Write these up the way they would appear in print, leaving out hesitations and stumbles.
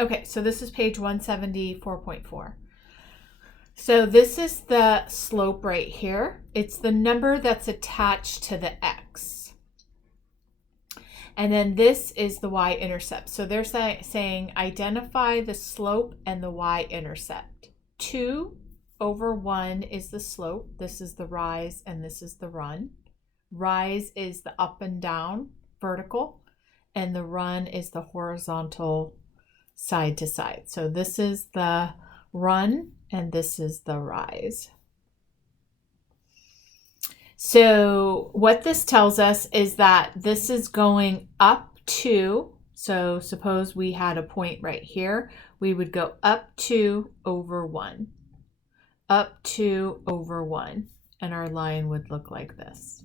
Okay, so this is page 174.4. So this is the slope right here. It's the number that's attached to the x. And then this is the y-intercept. So they're saying identify the slope and the y-intercept. 2 over 1 is the slope. This is the rise and this is the run. Rise is the up and down, vertical, and the run is the horizontal, side to side. So this is the run and this is the rise. So what this tells us is that this is going up to, so suppose we had a point right here, we would go up 2 over 1, up 2 over 1, and our line would look like this.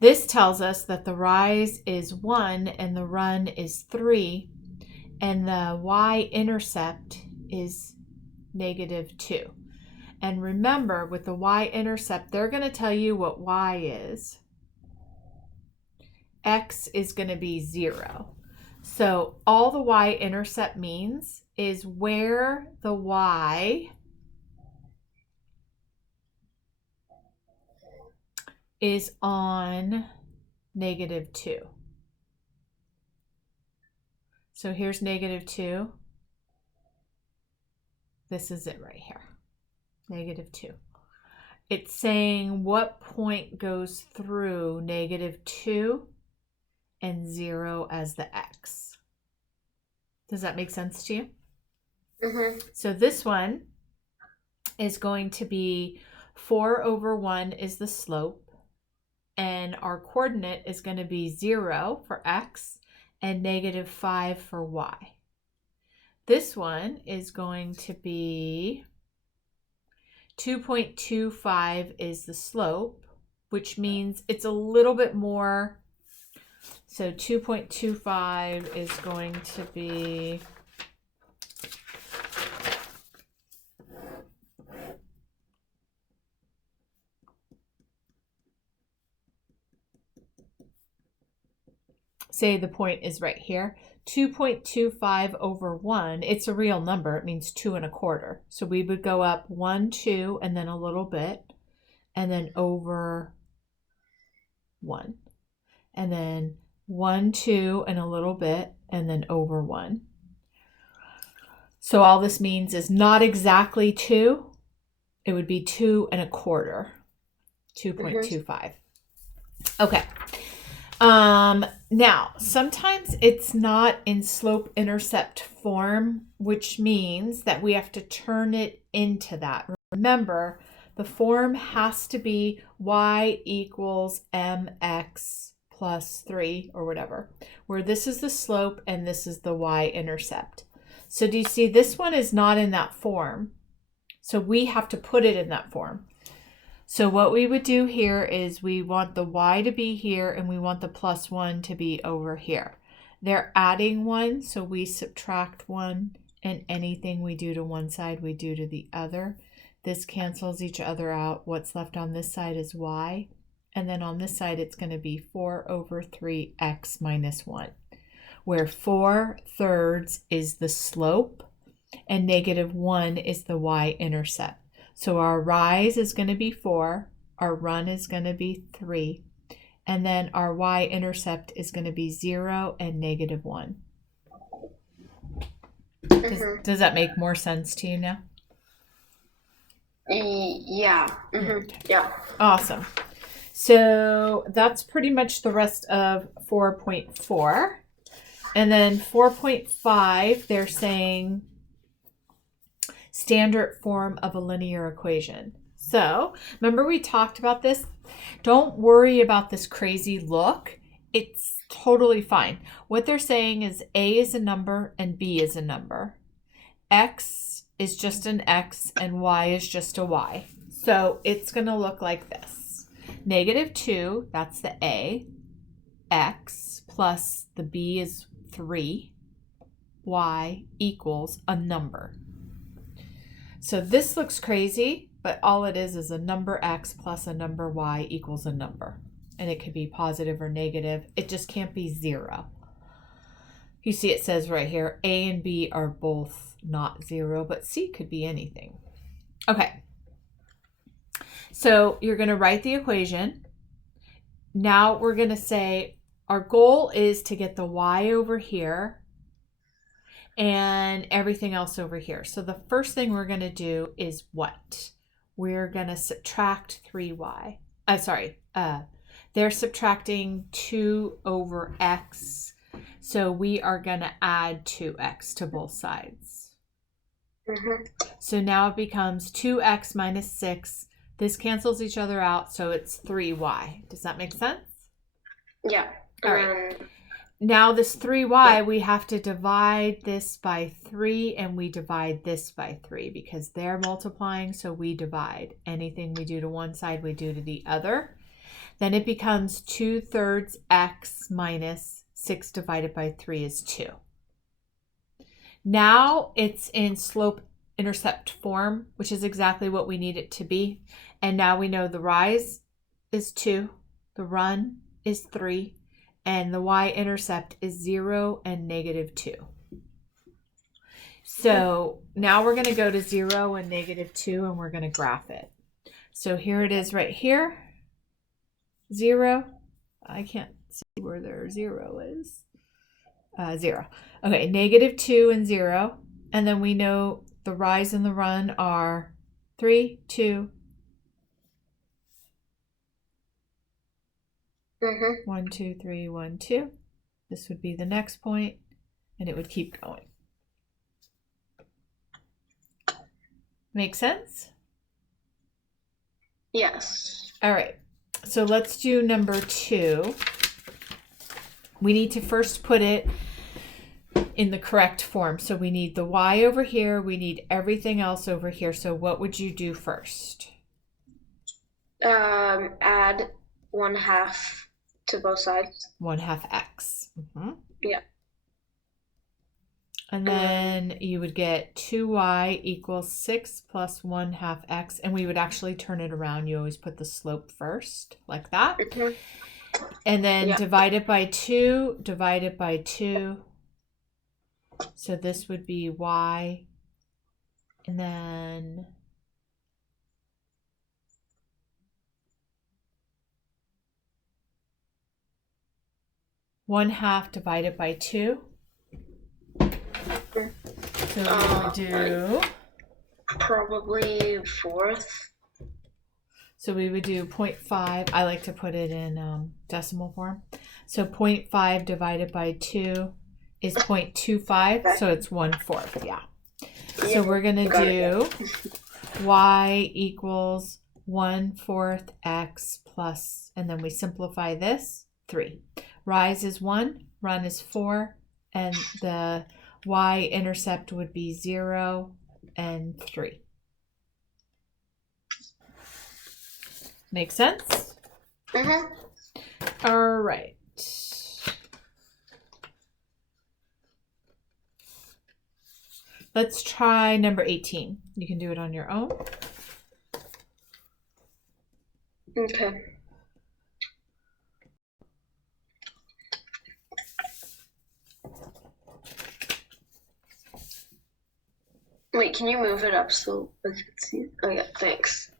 This tells us that the rise is 1 and the run is 3, and the y-intercept is -2. And remember, with the y-intercept, they're going to tell you what y is. X is going to be 0. So all the y-intercept means is where the y is on -2. So here's -2. This is it right here, -2. It's saying what point goes through -2 and 0 as the x. Does that make sense to you? Mm-hmm. So this one is going to be 4 over 1 is the slope, and our coordinate is going to be 0 for x and -5 for y. This one is going to be 2.25 is the slope, which means it's a little bit more. So 2.25 is going to be say the point is right here, 2.25 over 1, it's a real number. It means 2 1/4. So we would go up 1, 2, and then a little bit, and then over 1. And then 1, 2, and a little bit, and then over 1. So all this means is not exactly 2. It would be 2 1/4, 2.25. Okay. Now, sometimes it's not in slope intercept form, which means that we have to turn it into that. Remember, the form has to be y equals mx plus 3 or whatever, where this is the slope and this is the y-intercept. So do you see this one is not in that form? So we have to put it in that form. So what we would do here is we want the y to be here and we want the plus 1 to be over here. They're adding 1, so we subtract 1, and anything we do to one side, we do to the other. This cancels each other out. What's left on this side is y, and then on this side it's going to be 4 over 3x minus 1, where 4/3 is the slope and -1 is the y-intercept. So our rise is going to be 4, our run is going to be 3, and then our y-intercept is going to be 0 and -1. Does that make more sense to you now? Yeah. Yeah. Awesome. So that's pretty much the rest of 4.4. And then 4.5, they're saying standard form of a linear equation. So remember we talked about this? Don't worry about this crazy look. It's totally fine. What they're saying is A is a number and B is a number. X is just an X and Y is just a Y. So it's going to look like this. -2, that's the A. X plus the B is 3. Y equals a number. So this looks crazy, but all it is a number x plus a number y equals a number. And it could be positive or negative. It just can't be 0. You see it says right here, A and B are both not 0, but C could be anything. Okay. So you're going to write the equation. Now we're going to say our goal is to get the y over here and everything else over here. So the first thing we're going to do is what? We're going to subtract 3y. They're subtracting 2 over x. So we are going to add 2x to both sides. So now it becomes 2x minus 6. This cancels each other out, so it's 3y. Does that make sense? Yeah. All right. Now this 3y, we have to divide this by 3, and we divide this by 3 because they're multiplying, so we divide. Anything we do to one side, we do to the other. Then it becomes 2/3 x minus 6 divided by 3 is 2. Now it's in slope-intercept form, which is exactly what we need it to be. And now we know the rise is 2, the run is 3, and the y-intercept is 0 and -2. So now we're going to go to 0 and -2, and we're going to graph it. So here it is right here. 0. I can't see where their 0 is. 0. Okay, -2 and 0. And then we know the rise and the run are 3, 2. 1, 2, 3, 1, 2. This would be the next point, and it would keep going. Make sense? Yes. All right. So let's do number 2. We need to first put it in the correct form. So we need the y over here. We need everything else over here. So what would you do first? Add 1/2 to both sides. 1/2 x. Yeah. And then you would get 2y equals 6 plus 1/2 x. And we would actually turn it around. You always put the slope first, like that. And then divide it by 2, divide it by 2. So this would be y. And then one half divided by 2. So we would do probably 1/4. So we would do 0.5. I like to put it in decimal form. So 0.5 divided by 2 is 0.25. So it's 1/4. Yeah. So we're going to do y equals 1/4 x plus, and then we simplify this, 3. Rise is 1, run is 4, and the y-intercept would be 0 and 3. Make sense? All right. Let's try number 18. You can do it on your own. Okay. Wait, can you move it up so I can see it? Oh yeah, thanks.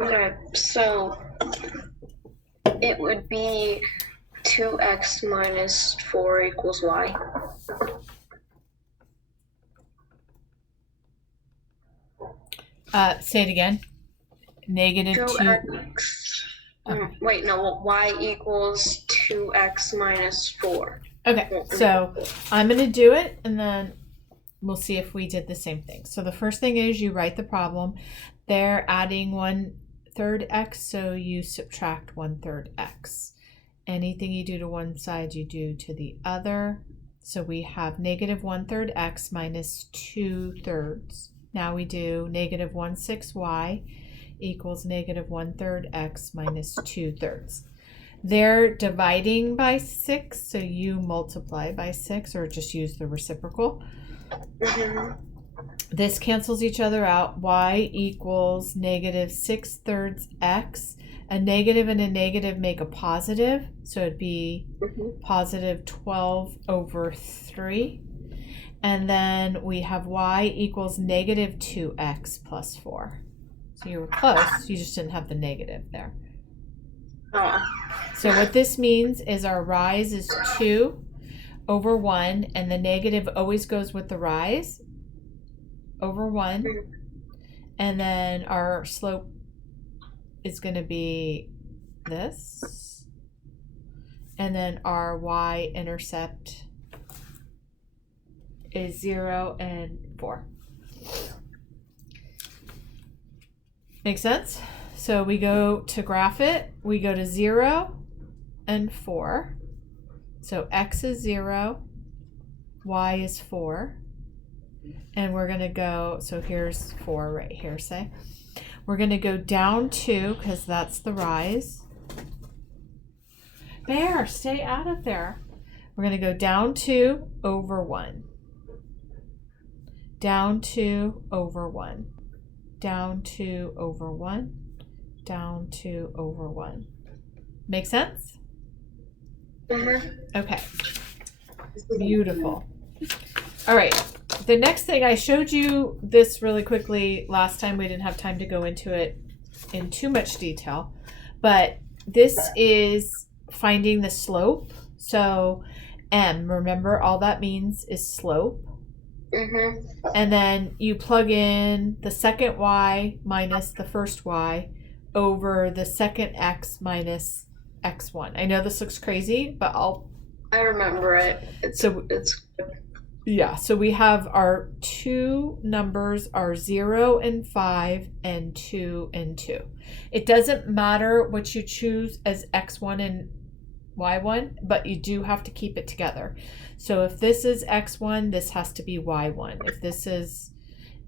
Okay, so it would be 2x minus 4 equals y. Say it again. Negative 2. 2x. Wait, no. Y equals 2x minus 4. Okay, so I'm going to do it, and then we'll see if we did the same thing. So the first thing is you write the problem. They're adding 1/3 x, so you subtract 1/3 x. Anything you do to one side, you do to the other. So we have negative 1/3 x minus 2/3. Now we do negative 1/6 y equals negative 1/3 x minus 2/3. They're dividing by 6, so you multiply by 6 or just use the reciprocal. This cancels each other out. Y equals negative 6/3 x. A negative and a negative make a positive, so it'd be positive 12 over 3. And then we have y equals negative 2x plus 4. So you were close, you just didn't have the negative there. So what this means is our rise is 2 over 1, and the negative always goes with the rise over 1. And then our slope is going to be this. And then our y-intercept is 0 and 4. Make sense? So we go to graph it. We go to 0 and 4. So x is 0, y is 4. And we're going to go, so here's 4 right here, say. We're going to go down 2 because that's the rise. Bear, stay out of there. We're going to go down 2 over 1. Down 2 over 1. Down 2 over 1. Down 2 over 1. Make sense? Okay. Beautiful. All right. The next thing, I showed you this really quickly last time. We didn't have time to go into it in too much detail, but this is finding the slope. So m, remember, all that means is slope. And then you plug in the second y minus the first y over the second x minus x1. I know this looks crazy, but I remember it. It's yeah, so we have our two numbers are 0 and 5 and 2 and 2. It doesn't matter what you choose as x1 and y1, but you do have to keep it together. So if this is x1, this has to be y1. If this is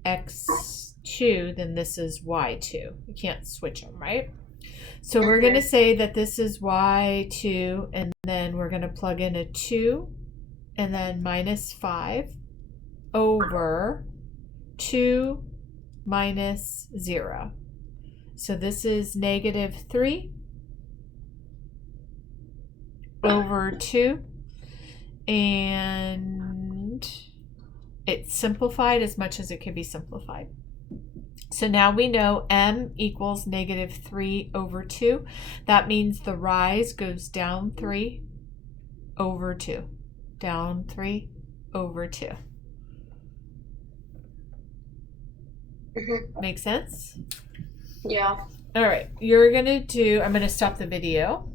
x2, then this is y2. You can't switch them, right? So we're going to say that this is y2, and then we're going to plug in a 2 and then minus 5 over 2 minus 0. So this is negative 3 over 2, and it's simplified as much as it can be simplified. So now we know m equals negative 3 over 2. That means the rise goes down 3 over 2. Down 3 over 2. Make sense? Yeah. All right, you're going to do, I'm going to stop the video.